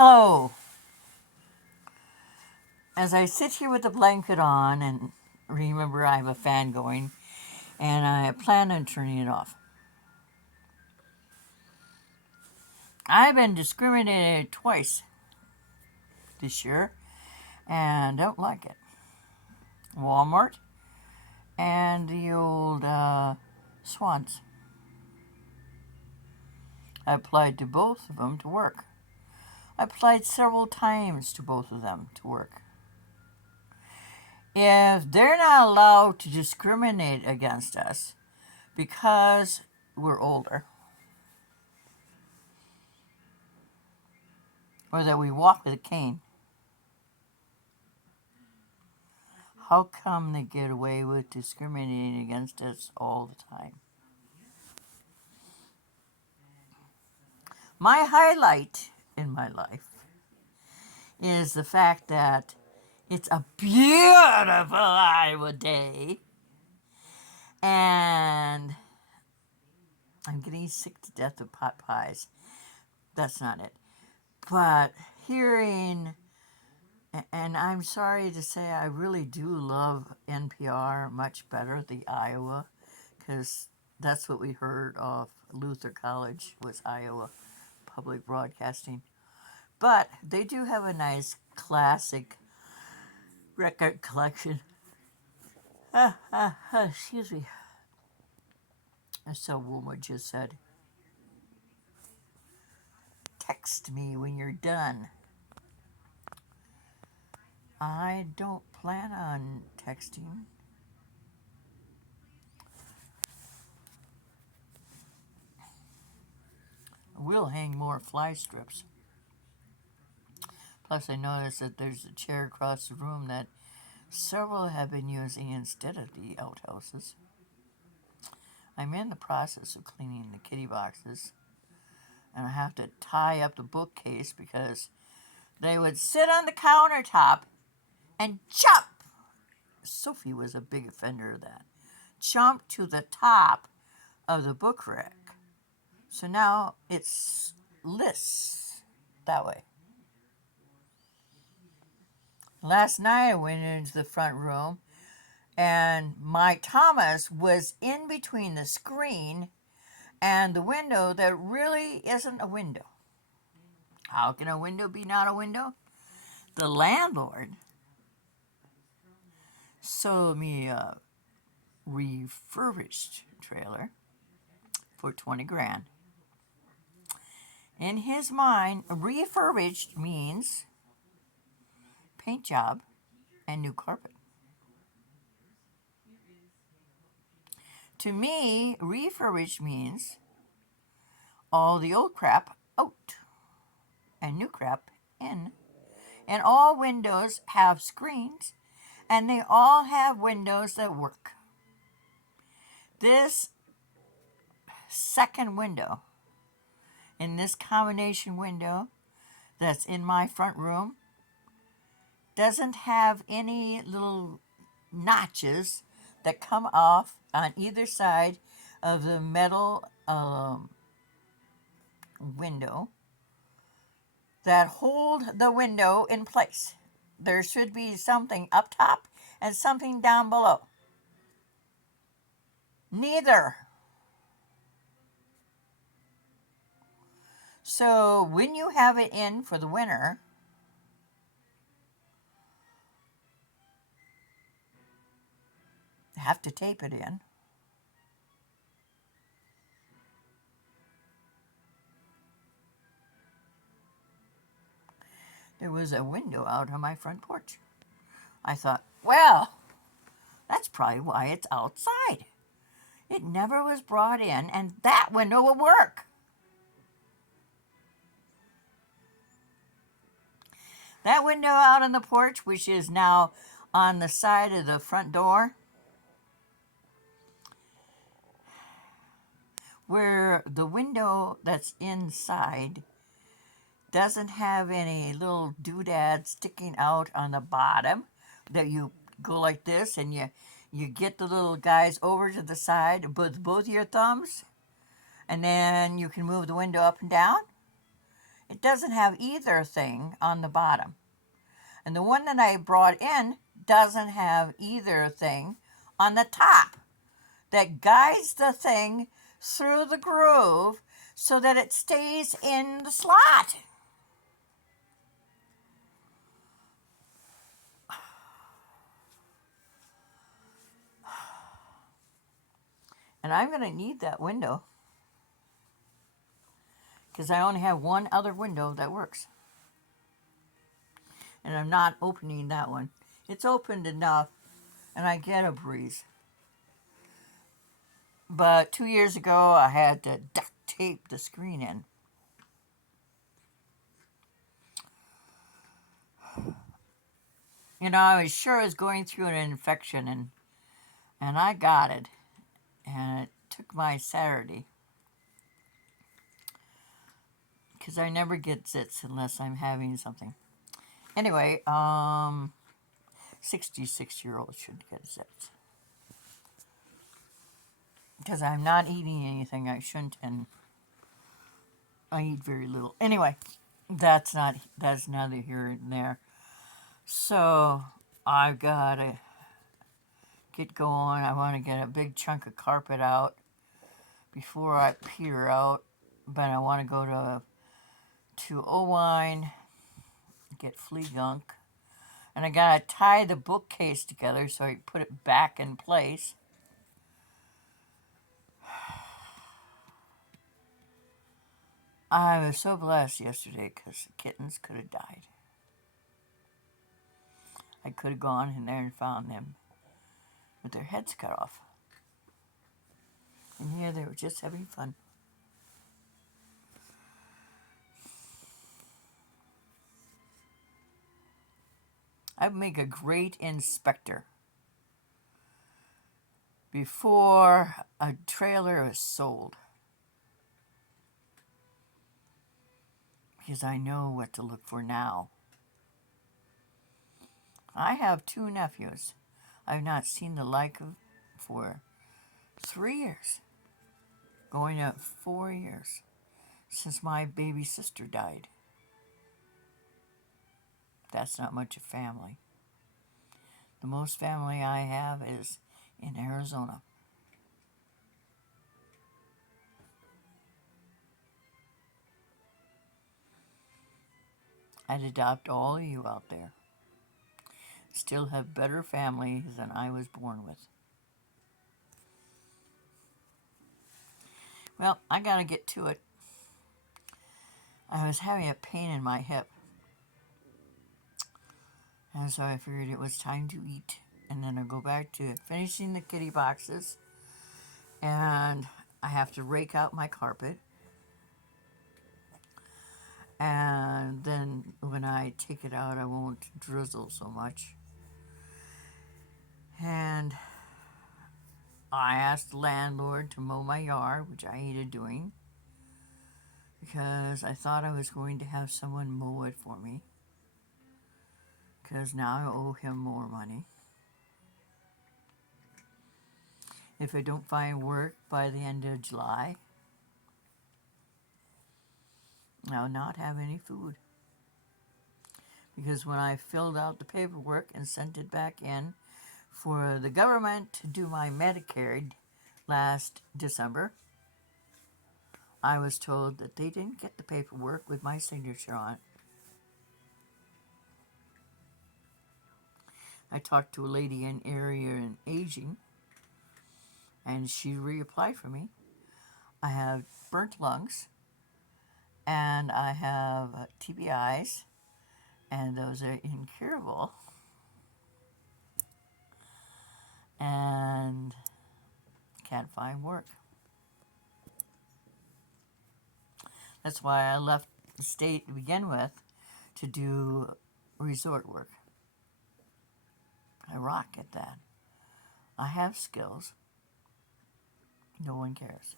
Hello. As I sit here with the blanket on, and remember I have a fan going, and I plan on turning it off. I've been discriminated twice this year and don't like it. Walmart and the old Swans. I applied to both of them to work. I applied several times to both of them to work. If they're not allowed to discriminate against us because we're older, or that we walk with a cane, how come they get away with discriminating against us all the time? My highlight in my life is the fact that it's a beautiful Iowa day and I'm getting sick to death of pot pies. That's not it. But hearing, and I'm sorry to say, I really do love NPR much better, the Iowa, because that's what we heard of Luther College was Iowa Public Broadcasting. But they do have a nice classic record collection. Excuse me. So Wilma just said, text me when you're done. I don't plan on texting. We'll hang more fly strips. Plus, I noticed that there's a chair across the room that several have been using instead of the outhouses. I'm in the process of cleaning the kitty boxes, and I have to tie up the bookcase because they would sit on the countertop and jump. Sophie was a big offender of that. Jump to the top of the book rack. So now it's lists that way. Last night I went into the front room and my Thomas was in between the screen and the window that really isn't a window. How can a window be not a window? The landlord sold me a refurbished trailer for 20 grand. In his mind, refurbished means paint job and new carpet. To me, refurbished means all the old crap out and new crap in. And all windows have screens and they all have windows that work. This second window in this combination window that's in my front room doesn't have any little notches that come off on either side of the metal window that hold the window in place. There should be something up top and something down below. Neither. So when you have it in for the winter, you have to tape it in. There was a window out on my front porch. I thought, well, that's probably why it's outside. It never was brought in, and that window will work. That window out on the porch, which is now on the side of the front door, where the window that's inside doesn't have any little doodads sticking out on the bottom, that you go like this and you get the little guys over to the side with both your thumbs, and then you can move the window up and down. it doesn't have either thing on the bottom. And the one that I brought in doesn't have either thing on the top that guides the thing through the groove so that it stays in the slot. And I'm going to need that window because I only have one other window that works. And I'm not opening that one. It's opened enough and I get a breeze. But 2 years ago, I had to duct tape the screen in. You know, I was sure I was going through an infection, and I got it. And it took my Saturday. Because I never get zits unless I'm having something. Anyway, 66-year-olds should get zits. Because I'm not eating anything I shouldn't, and I eat very little. Anyway, that's neither here nor there. So I've got to get going. I want to get a big chunk of carpet out before I peter out. But I want to go to Owine, get flea gunk. And I got to tie the bookcase together so I put it back in place. I was so blessed yesterday because the kittens could have died. I could have gone in there and found them with their heads cut off. And here they were just having fun. I'd make a great inspector before a trailer is sold. Because I know what to look for now. I have 2 nephews I've not seen the like of for 3 years. Going up 4 years since my baby sister died. That's not much of family. The most family I have is in Arizona. I'd adopt all of you out there. Still have better families than I was born with. Well, I gotta get to it. I was having a pain in my hip. And so I figured it was time to eat. And then I'll go back to finishing the kitty boxes. And I have to rake out my carpet. And then when I take it out, I won't drizzle so much. And I asked the landlord to mow my yard, which I hated doing, because I thought I was going to have someone mow it for me, because now I owe him more money. If I don't find work by the end of July, I'll not have any food. Because when I filled out the paperwork and sent it back in for the government to do my Medicare last December, I was told that they didn't get the paperwork with my signature on it. I talked to a lady in area and aging, and she reapplied for me. I have burnt lungs, and I have TBIs, and those are incurable. And can't find work. That's why I left the state to begin with to do resort work. I rock at that. I have skills. No one cares.